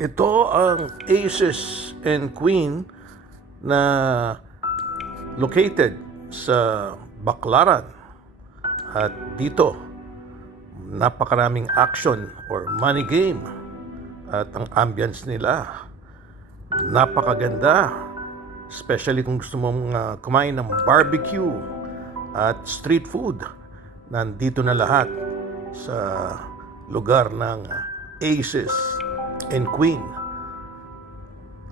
Ito ang Aces and Queen na located sa Baclaran. At dito, napakaraming action or money game. At ang ambience nila, napakaganda. Especially kung gusto mong kumain ng barbecue at street food. Nandito na lahat sa lugar ng Aces and Queen.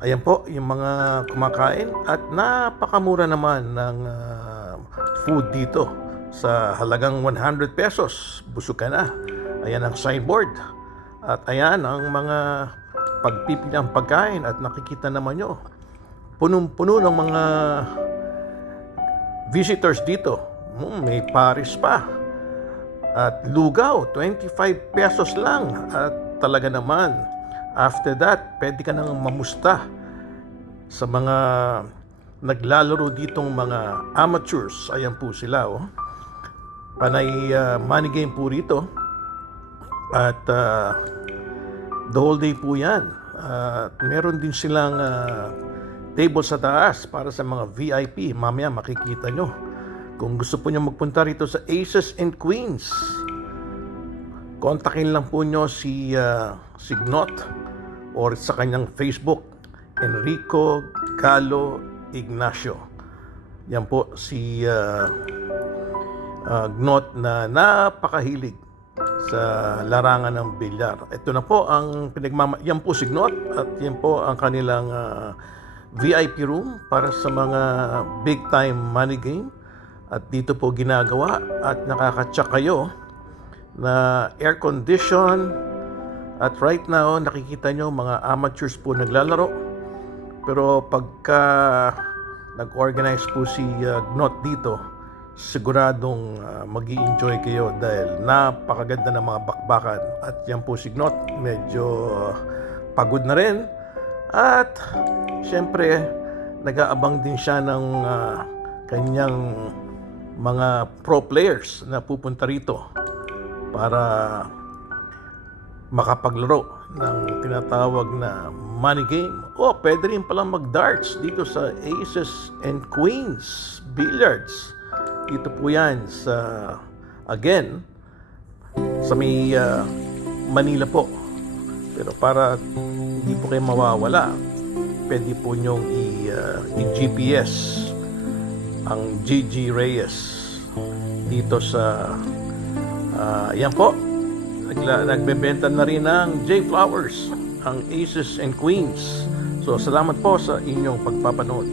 Ayan po yung mga kumakain at napakamura naman ng food dito sa halagang 100 pesos. Busog ka na. Ayan ang signboard. At ayan ang mga pagpipili ng pagkain at nakikita naman nyo. Punong-puno ng mga visitors dito. May Paris pa. At lugaw, 25 pesos lang. At talaga naman, after that, pwede ka nang mamusta sa mga naglalaro ditong mga amateurs. Ayan po sila, oh. Panay money game po rito. At the whole day po yan. Meron din silang table sa taas para sa mga VIP. Mamaya makikita nyo. Kung gusto po nyo magpunta rito sa Aces and Queens, kontakin lang po nyo si Gnot or sa kanyang Facebook, Enrico Galo Ignacio. Yan po si Gnot na napakahilig sa larangan ng bilyar. Ito na po ang yan po si Gnot at yan po ang kanilang VIP room para sa mga big time money game. At dito po ginagawa at nakakatsak kayo na air condition. At right now, nakikita nyo mga amateurs po naglalaro. Pero pagka nag-organize po si Gnot dito, siguradong mag-i-enjoy kayo dahil napakaganda ng mga bakbakan. At yan po si Gnot, medyo pagod na rin. At syempre, nag-aabang din siya ng kanyang mga pro players na pupunta rito para makapaglaro ng tinatawag na money game. Pwede rin palang mag-darts dito sa Aces and Queens Billiards. Dito po yan sa, again, sa may Manila po. Pero para hindi po kayo mawawala, pwede po nyong i-GPS ang Gigi Reyes dito sa yan po, nagbebenta na rin ng J Flowers ang Aces and Queens. So salamat po sa inyong pagpapanood.